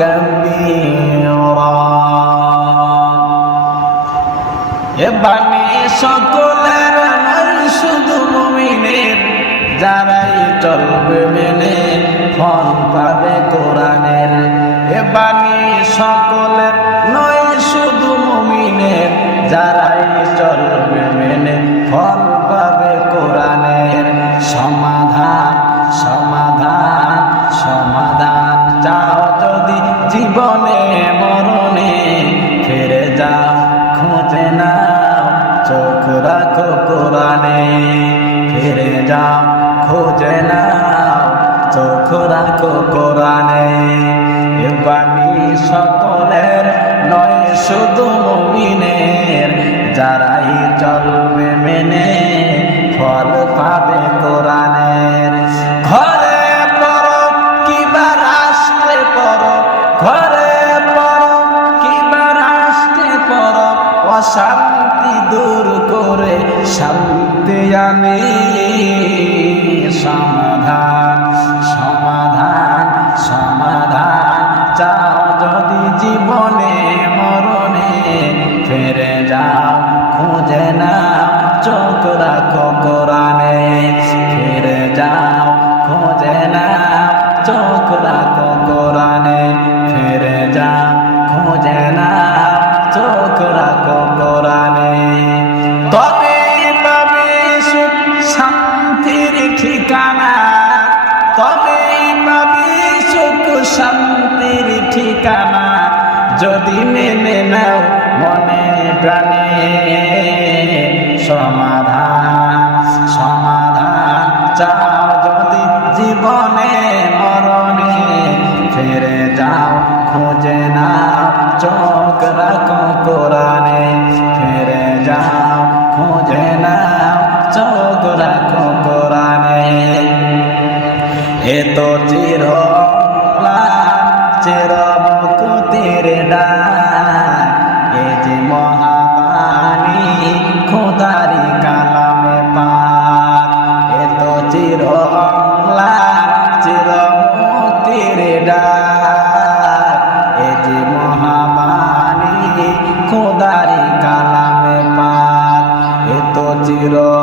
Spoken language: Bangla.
كبيرا এবারে সকলের নয় শুধু মুমিনের যারাই চলবে মেনে ফল পাবে কোরআনের এবারে সকলের নয় শুধু মুমিনের যারাই জীবনে, মরণে ফিরে যা খুঁজে না চোখ রাখো কোরআনে। ফিরে যাও, খুঁজে নাও, চোখ রাখো কোরআনে। এবানি সকলের নয়, শুধু মুমিনের। যারাই চলবে মেনে ঠিকানা? তবে পাবে সুখ শান্তির ঠিকানা। যদি মেনে নাও মনে প্রাণে সমাধান সমাধান চাও যদি জীবনে মরণে। ফিরে যাও, খুঁজে নাও, চোখ রাখো কোরআনে। এত চির চির মুকুতির ডাক। এ যে মহাবাণী, খোদারি কালামে পাক। এত চির চির মুক্তির ডাক। এ যে মহাবাণী, খোদারি কালামে পাক। এত চির